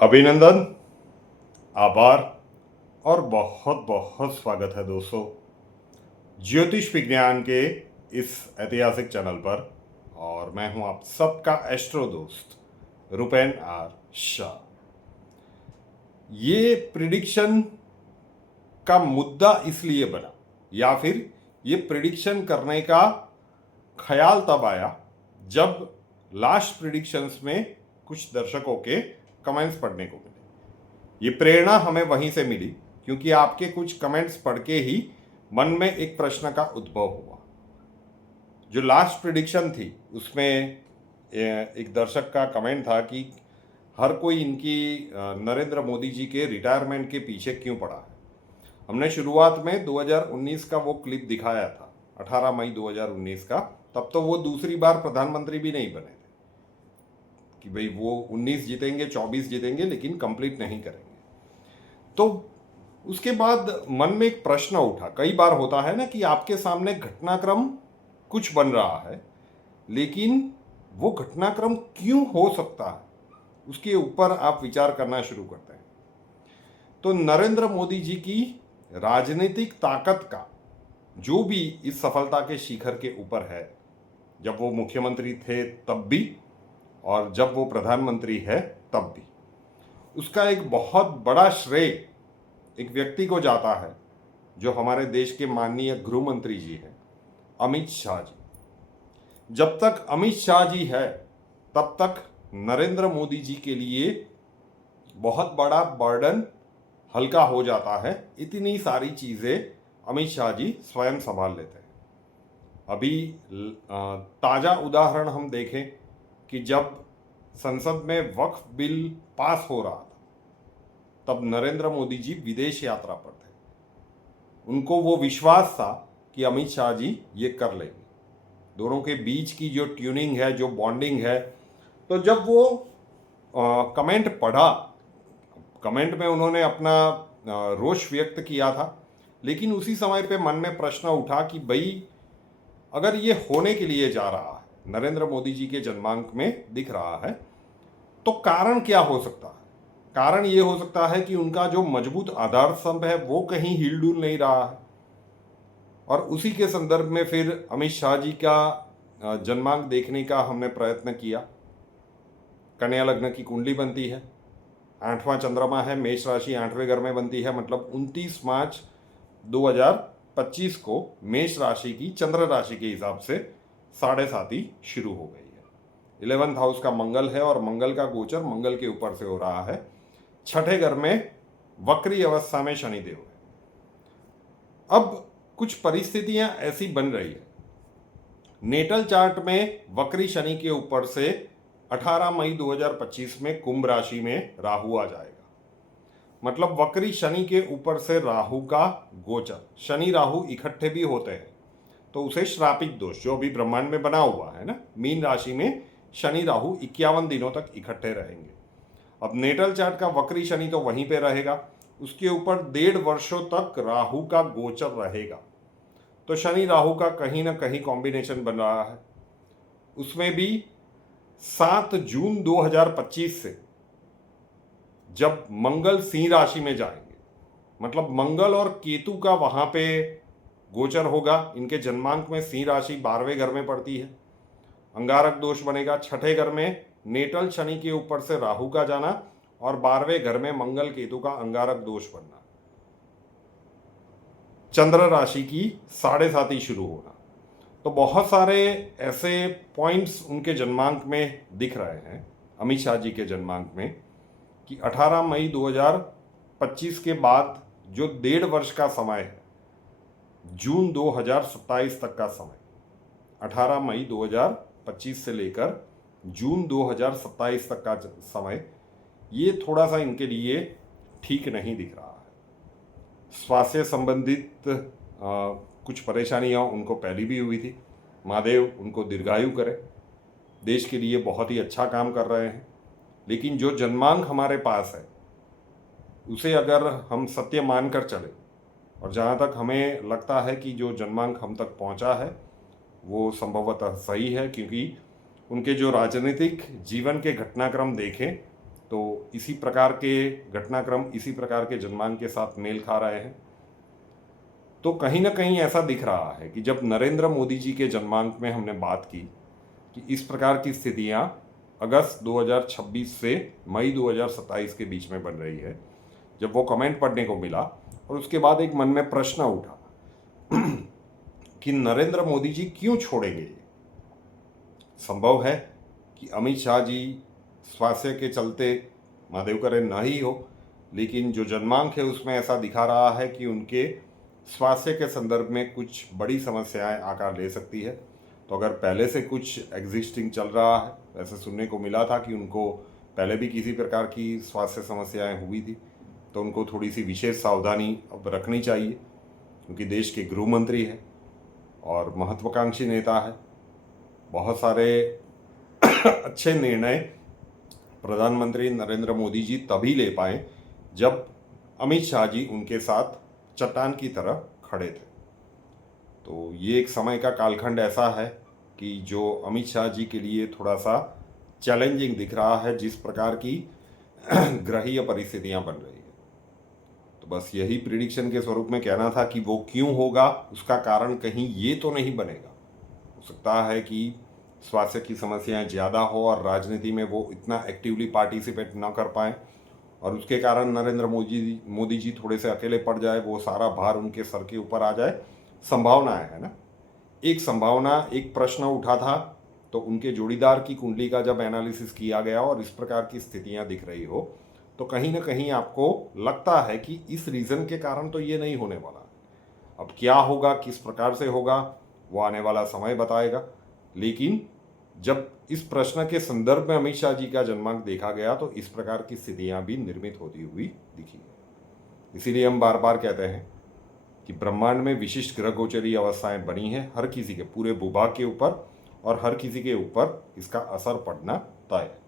अभिनंदन, आभार और बहुत बहुत स्वागत है दोस्तों ज्योतिष विज्ञान के इस ऐतिहासिक चैनल पर। और मैं हूं आप सबका एस्ट्रो दोस्त रुपेन आर शाह। ये प्रिडिक्शन का मुद्दा इसलिए बना या फिर ये प्रिडिक्शन करने का ख्याल तब आया जब लास्ट प्रिडिक्शंस में कुछ दर्शकों के कमेंट्स पढ़ने को मिले। ये प्रेरणा हमें वहीं से मिली क्योंकि आपके कुछ कमेंट्स पढ़ के ही मन में एक प्रश्न का उद्भव हुआ। जो लास्ट प्रिडिक्शन थी उसमें एक दर्शक का कमेंट था कि हर कोई इनकी नरेंद्र मोदी जी के रिटायरमेंट के पीछे क्यों पड़ा है। हमने शुरुआत में 2019 का वो क्लिप दिखाया था, 18 मई 2019 का। तब तो वो दूसरी बार प्रधानमंत्री भी नहीं बने थे कि भाई वो 19 जीतेंगे, 24 जीतेंगे, लेकिन कंप्लीट नहीं करेंगे। तो उसके बाद मन में एक प्रश्न उठा। कई बार होता है ना कि आपके सामने घटनाक्रम कुछ बन रहा है, लेकिन वो घटनाक्रम क्यों हो सकता है उसके ऊपर आप विचार करना शुरू करते हैं। तो नरेंद्र मोदी जी की राजनीतिक ताकत का जो भी इस सफलता के शिखर के ऊपर है, जब वो मुख्यमंत्री थे तब भी और जब वो प्रधानमंत्री है तब भी, उसका एक बहुत बड़ा श्रेय एक व्यक्ति को जाता है जो हमारे देश के माननीय गृह मंत्री जी हैं, अमित शाह जी। जब तक अमित शाह जी है तब तक नरेंद्र मोदी जी के लिए बहुत बड़ा बर्डन हल्का हो जाता है। इतनी सारी चीज़ें अमित शाह जी स्वयं संभाल लेते हैं। अभी ताज़ा उदाहरण हम देखें कि जब संसद में वक्फ बिल पास हो रहा था तब नरेंद्र मोदी जी विदेश यात्रा पर थे। उनको वो विश्वास था कि अमित शाह जी ये कर लेंगे। दोनों के बीच की जो ट्यूनिंग है, जो बॉन्डिंग है, तो जब वो कमेंट पढ़ा, कमेंट में उन्होंने अपना रोष व्यक्त किया था, लेकिन उसी समय पे मन में प्रश्न उठा कि भाई अगर ये होने के लिए जा रहा है, नरेंद्र मोदी जी के जन्मांक में दिख रहा है, तो कारण क्या हो सकता है। कारण ये हो सकता है कि उनका जो मजबूत आधार स्तंभ है वो कहीं हिल डुल नहीं रहा है। और उसी के संदर्भ में फिर अमित शाह जी का जन्मांक देखने का हमने प्रयत्न किया। कन्या लग्न की कुंडली बनती है, 8वां चंद्रमा है, मेष राशि 8वें घर में बनती है। मतलब 29 मार्च 2025 को मेष राशि की चंद्र राशि के हिसाब से 7.5 शुरू हो गई है। 11th हाउस का मंगल है और मंगल का गोचर मंगल के ऊपर से हो रहा है। 6ठे घर में वक्री अवस्था में शनिदेव है। अब कुछ परिस्थितियां ऐसी बन रही है, नेटल चार्ट में वक्री शनि के ऊपर से 18 मई 2025 में कुंभ राशि में राहु आ जाएगा। मतलब वक्री शनि के ऊपर से राहु का गोचर, शनि राहु इकट्ठे भी होते हैं तो उसे श्रापित दोष जो अभी ब्रह्मांड में बना हुआ है ना, मीन राशि में शनि राहु 51 दिनों तक इकट्ठे रहेंगे। अब नेटल चार्ट का वक्री शनि तो वहीं पे रहेगा, उसके ऊपर 1.5 वर्षों तक राहु का गोचर रहेगा। तो शनि राहु का कहीं ना कहीं कॉम्बिनेशन बन रहा है। उसमें भी 7 जून 2025 से जब मंगल सिंह राशि में जाएंगे, मतलब मंगल और केतु का वहां पे गोचर होगा। इनके जन्मांक में सिंह राशि 12वें घर में पड़ती है, अंगारक दोष बनेगा। 6ठे घर में नेटल शनि के ऊपर से राहु का जाना और 12वें घर में मंगल केतु का अंगारक दोष बनना, चंद्र राशि की 7.5 शुरू होना। तो बहुत सारे ऐसे पॉइंट्स उनके जन्मांक में दिख रहे हैं, अमित शाह जी के जन्मांक में, कि 18 मई 2025 के बाद जो 1.5 वर्ष का समय है, जून 2027 तक का समय, 18 मई 2025 से लेकर जून 2027 तक का समय, ये थोड़ा सा इनके लिए ठीक नहीं दिख रहा है। स्वास्थ्य संबंधित कुछ परेशानियां उनको पहले भी हुई थी। महादेव उनको दीर्घायु करे, देश के लिए बहुत ही अच्छा काम कर रहे हैं। लेकिन जो जन्मांक हमारे पास है उसे अगर हम सत्य मानकर चले, और जहाँ तक हमें लगता है कि जो जन्मांक हम तक पहुँचा है वो संभवतः सही है, क्योंकि उनके जो राजनीतिक जीवन के घटनाक्रम देखें तो इसी प्रकार के घटनाक्रम इसी प्रकार के जन्मांक के साथ मेल खा रहे हैं। तो कहीं ना कहीं ऐसा दिख रहा है कि जब नरेंद्र मोदी जी के जन्मांक में हमने बात की कि इस प्रकार की स्थितियां अगस्त 2026 से मई 2027 के बीच में बन रही है, जब वो कमेंट पढ़ने को मिला और उसके बाद एक मन में प्रश्न उठा कि नरेंद्र मोदी जी क्यों छोड़ेंगे। संभव है कि अमित शाह जी स्वास्थ्य के चलते, महादेव करे ना ही हो, लेकिन जो जन्मांक है उसमें ऐसा दिखा रहा है कि उनके स्वास्थ्य के संदर्भ में कुछ बड़ी समस्याएं आकार ले सकती है। तो अगर पहले से कुछ एग्जिस्टिंग चल रहा है, वैसे सुनने को मिला था कि उनको पहले भी किसी प्रकार की स्वास्थ्य समस्याएं हुई थी, तो उनको थोड़ी सी विशेष सावधानी अब रखनी चाहिए, क्योंकि देश के गृह मंत्री है और महत्वाकांक्षी नेता है। बहुत सारे अच्छे निर्णय प्रधानमंत्री नरेंद्र मोदी जी तभी ले पाए जब अमित शाह जी उनके साथ चट्टान की तरह खड़े थे। तो ये एक समय का कालखंड ऐसा है कि जो अमित शाह जी के लिए थोड़ा सा चैलेंजिंग दिख रहा है, जिस प्रकार की ग्रहीय परिस्थितियां बन रही है। तो बस यही प्रिडिक्शन के स्वरूप में कहना था कि वो क्यों होगा, उसका कारण कहीं ये तो नहीं बनेगा। हो सकता है कि स्वास्थ्य की समस्याएं ज़्यादा हो और राजनीति में वो इतना एक्टिवली पार्टिसिपेट ना कर पाएँ और उसके कारण नरेंद्र मोदी जी थोड़े से अकेले पड़ जाए, वो सारा भार उनके सर के ऊपर आ जाए। संभावनाएं है ना। एक संभावना, एक प्रश्न उठा था, तो उनके जोड़ीदार की कुंडली का जब एनालिसिस किया गया और इस प्रकार की स्थितियां दिख रही हो, तो कहीं ना कहीं आपको लगता है कि इस रीज़न के कारण तो ये नहीं होने वाला। अब क्या होगा, किस प्रकार से होगा, वो आने वाला समय बताएगा। लेकिन जब इस प्रश्न के संदर्भ में अमित शाह जी का जन्मांक देखा गया तो इस प्रकार की स्थितियां भी निर्मित होती हुई दिखी है। इसीलिए हम बार बार कहते हैं कि ब्रह्मांड में विशिष्ट ग्रह गोचरीय अवस्थाएं बनी हैं, हर किसी के पूरे भूभाग के ऊपर और हर किसी के ऊपर इसका असर पड़ना तय है।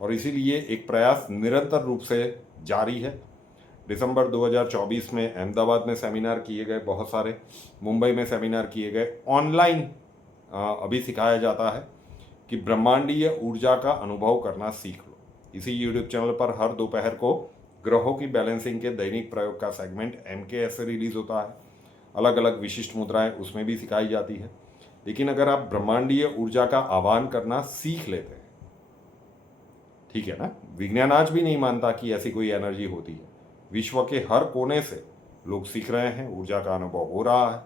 और इसीलिए एक प्रयास निरंतर रूप से जारी है। दिसंबर 2024 में अहमदाबाद में सेमिनार किए गए, बहुत सारे मुंबई में सेमिनार किए गए, ऑनलाइन अभी सिखाया जाता है कि ब्रह्मांडीय ऊर्जा का अनुभव करना सीख लो। इसी यूट्यूब चैनल पर हर दोपहर को ग्रहों की बैलेंसिंग के दैनिक प्रयोग का सेगमेंट MKS से रिलीज होता है। अलग अलग विशिष्ट मुद्राएं उसमें भी सिखाई जाती है। लेकिन अगर आप ब्रह्मांडीय ऊर्जा का आह्वान करना सीख लेते हैं, ठीक है ना, विज्ञान आज भी नहीं मानता कि ऐसी कोई एनर्जी होती है। विश्व के हर कोने से लोग सीख रहे हैं, ऊर्जा का अनुभव हो रहा है।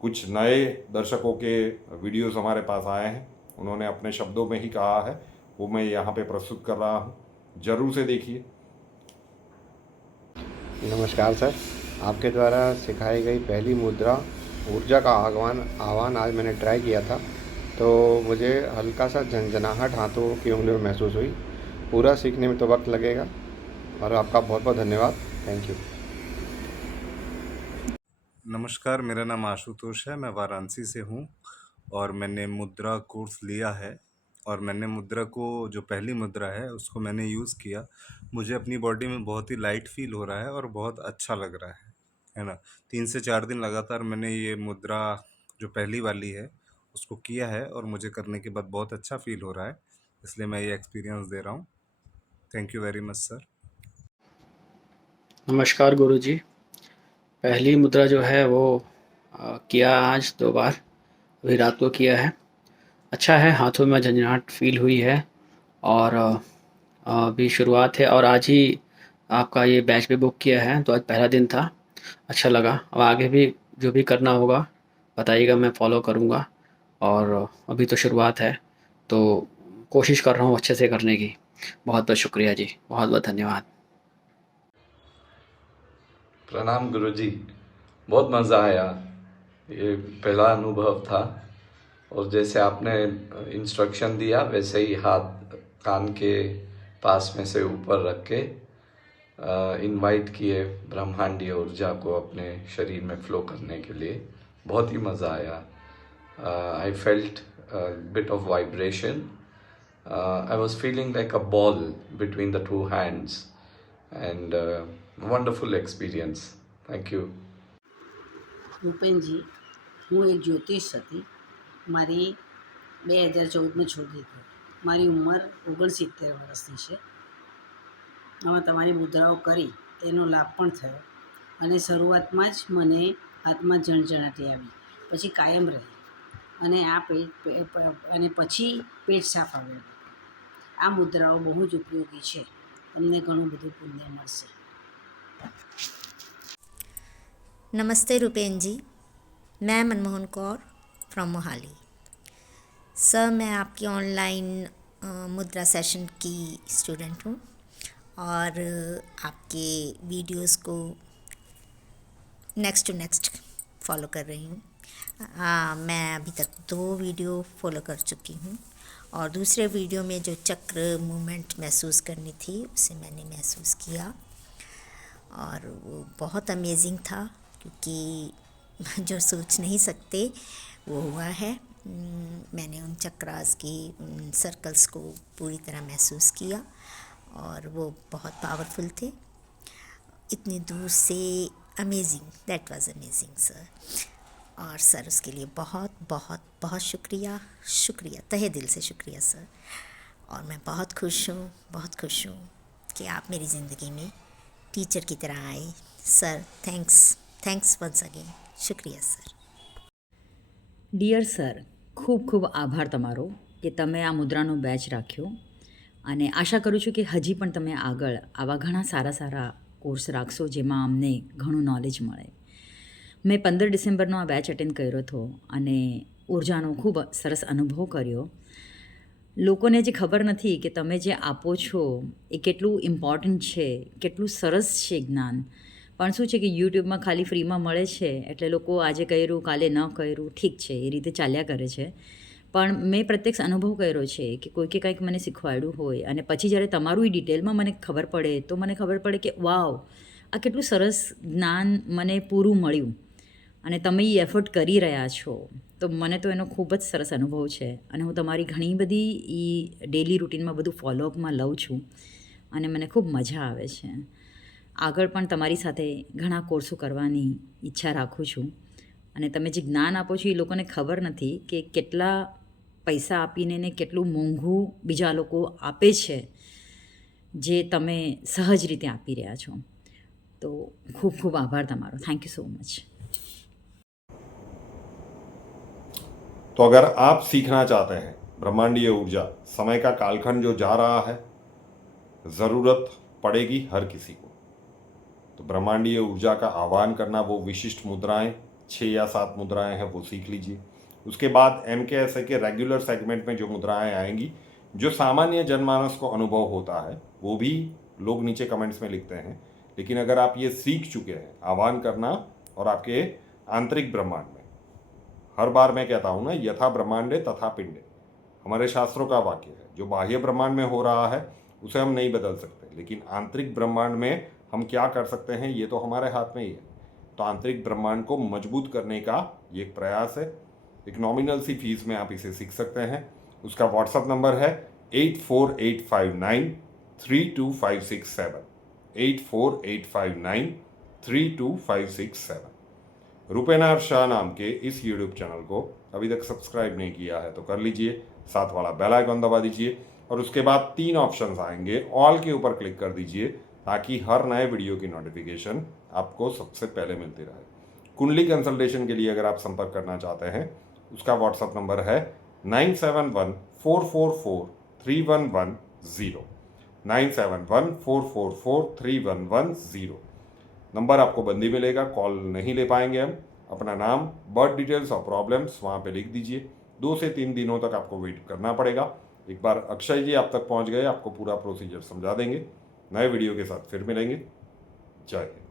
कुछ नए दर्शकों के वीडियोस हमारे पास आए हैं, उन्होंने अपने शब्दों में ही कहा है, वो मैं यहाँ पे प्रस्तुत कर रहा हूँ, जरूर से देखिए। नमस्कार सर, आपके द्वारा सिखाई गई पहली मुद्रा ऊर्जा का आह्वान आज मैंने ट्राई किया था, तो मुझे हल्का सा झंझनाहट हाथों की उंगलियों में महसूस हुई। पूरा सीखने में तो वक्त लगेगा और आपका बहुत बहुत धन्यवाद। Thank you. नमस्कार, मेरा नाम आशुतोष है, मैं वाराणसी से हूँ और मैंने मुद्रा कोर्स लिया है और मैंने मुद्रा को, जो पहली मुद्रा है उसको मैंने यूज़ किया। मुझे अपनी बॉडी में बहुत ही लाइट फील हो रहा है और बहुत अच्छा लग रहा है ना। 3 से 4 दिन लगातार मैंने ये मुद्रा जो पहली वाली है उसको किया है और मुझे करने के बाद बहुत अच्छा फील हो रहा है, इसलिए मैं ये एक्सपीरियंस दे रहा हूँ। Thank you very much sir. नमस्कार गुरुजी। पहली मुद्रा जो है वो किया आज 2 बार, अभी रात को किया है। अच्छा है, हाथों में झंझनाहट फ़ील हुई है और अभी शुरुआत है और आज ही आपका ये बैच भी बुक किया है, तो आज पहला दिन था, अच्छा लगा। अब आगे भी जो भी करना होगा बताइएगा, मैं फ़ॉलो करूँगा और अभी तो शुरुआत है, तो कोशिश कर रहा हूँ अच्छे से करने की। बहुत-बहुत शुक्रिया जी, बहुत-बहुत धन्यवाद। प्रणाम गुरुजी, बहुत मज़ा आया। ये पहला अनुभव था और जैसे आपने इंस्ट्रक्शन दिया वैसे ही हाथ कान के पास में से ऊपर रख के इनवाइट किए ब्रह्मांडीय ऊर्जा को अपने शरीर में फ्लो करने के लिए। बहुत ही मज़ा आया। I felt bit of vibration. I was feeling like a ball between the two hands and wonderful experience. Thank you. ભૂપેનજી, હું એક જ્યોતિષ હતી. મારી 2014માં છોડી દીધી. મારી ઉંમર 69 વર્ષની છે. આમાં તમારી મુદ્રાઓ કરી તેનો લાભ પણ થયો અને શરૂઆતમાં જ મને હાથમાં જણજણાટી આવી, પછી કાયમ રહી અને અને પછી પેટ સાફ આવ્યું. આ મુદ્રાઓ બહુ જ ઉપયોગી છે. તમને ઘણું બધું પુણ્ય મળશે. नमस्ते रूपेन जी, मैं मनमोहन कौर फ्रॉम मोहाली। सर, मैं आपकी ऑनलाइन मुद्रा सेशन की स्टूडेंट हूँ और आपके वीडियोस को नेक्स्ट टू नेक्स्ट फॉलो कर रही हूँ। मैं अभी तक 2 वीडियो फॉलो कर चुकी हूँ और दूसरे वीडियो में जो चक्र मूवमेंट महसूस करनी थी उसे मैंने महसूस किया और वो बहुत अमेजिंग था, क्योंकि जो सोच नहीं सकते वो हुआ है। मैंने उन चक्रास की उन सर्कल्स को पूरी तरह महसूस किया और वो बहुत पावरफुल थे, इतनी दूर से। Amazing, that was amazing sir. और सर, उसके लिए बहुत बहुत बहुत शुक्रिया, तहे दिल से शुक्रिया सर। और मैं बहुत खुश हूँ कि आप मेरी ज़िंदगी में टीचर की तरह आए। सर, थैंक्स वंस अगेन, शुक्रिया सर। ડિયર સર, ખૂબ ખૂબ આભાર તમારો કે તમે આ મુદ્રાનો બેચ રાખ્યો અને આશા કરું છું કે હજી પણ તમે આગળ આવા ઘણા સારા કોર્સ રાખશો જેમાં અમને ઘણું નોલેજ મળે. મેં 15 ડિસેમ્બરનો આ બેચ અટેન્ડ કર્યો હતો અને ઉર્જાનો ખૂબ સરસ અનુભવ કર્યો. લોકોને જે ખબર નથી કે તમે જે આપો છો એ કેટલું ઇમ્પોર્ટન્ટ છે, કેટલું સરસ છે જ્ઞાન. પણ શું છે કે યુટ્યુબમાં ખાલી ફ્રીમાં મળે છે એટલે લોકો આજે કર્યું કાલે ન કર્યું, ઠીક છે, એ રીતે ચાલ્યા કરે છે. પણ મેં પ્રત્યક્ષ અનુભવ કર્યો છે કે કોઈકે કંઈક મને શીખવાડ્યું હોય અને પછી જ્યારે તમારું એ ડિટેલમાં મને ખબર પડે તો મને ખબર પડે કે વાવ, આ કેટલું સરસ જ્ઞાન મને પૂરું મળ્યું અને તમે એ એફર્ટ કરી રહ્યા છો. તો મને તો એનો ખૂબ જ સરસ અનુભવ છે અને હું તમારી ઘણી બધી એ ડેલી રૂટીનમાં બધું ફોલોઅપમાં લઉં છું અને મને ખૂબ મજા આવે છે. આગળ પણ તમારી સાથે ઘણા કોર્સો કરવાની ઈચ્છા રાખું છું અને તમે જે જ્ઞાન આપો છો એ લોકોને ખબર નથી કે કેટલા પૈસા આપીને ને કેટલું મોંઘું બીજા લોકો આપે છે, જે તમે સહજ રીતે આપી રહ્યા છો. તો ખૂબ ખૂબ આભાર તમારો. Thank you so much. तो अगर आप सीखना चाहते हैं ब्रह्मांडीय ऊर्जा, समय का कालखंड जो जा रहा है, ज़रूरत पड़ेगी हर किसी को, तो ब्रह्मांडीय ऊर्जा का आह्वान करना, वो विशिष्ट मुद्राएं 6 या 7 मुद्राएं हैं वो सीख लीजिए. उसके बाद MKSA के रेगुलर सेगमेंट में जो मुद्राएं आएंगी, जो सामान्य जनमानस को अनुभव होता है, वो भी लोग नीचे कमेंट्स में लिखते हैं. लेकिन अगर आप ये सीख चुके हैं आह्वान करना और आपके आंतरिक ब्रह्मांड में, हर बार मैं कहता हूँ ना, यथा ब्रह्मांडे तथा पिंडे, हमारे शास्त्रों का वाक्य है. जो बाह्य ब्रह्मांड में हो रहा है उसे हम नहीं बदल सकते, लेकिन आंतरिक ब्रह्मांड में हम क्या कर सकते हैं ये तो हमारे हाथ में ही है. तो आंतरिक ब्रह्मांड को मजबूत करने का ये एक प्रयास है. एक नॉमिनल सी फीस में आप इसे सीख सकते हैं. उसका व्हाट्सअप नंबर है 8485932567, 8485932567. रूपेनार शाह नाम के इस यूट्यूब चैनल को अभी तक सब्सक्राइब नहीं किया है तो कर लीजिए, साथ वाला बेल आइकन दबा दीजिए और उसके बाद 3 ऑप्शंस आएंगे, ऑल के ऊपर क्लिक कर दीजिए ताकि हर नए वीडियो की नोटिफिकेशन आपको सबसे पहले मिलती रहे. कुंडली कंसल्टेशन के लिए अगर आप संपर्क करना चाहते हैं, उसका व्हाट्सअप नंबर है 9714443110, 9714443110. नंबर आपको बंदी मिलेगा, कॉल नहीं ले पाएंगे हम. अपना नाम, बर्थ डिटेल्स और प्रॉब्लम्स वहाँ पे लिख दीजिए. 2 से 3 दिनों तक आपको वेट करना पड़ेगा. एक बार अक्षय जी आप तक पहुँच गए, आपको पूरा प्रोसीजर समझा देंगे. नए वीडियो के साथ फिर मिलेंगे. जय हिंद.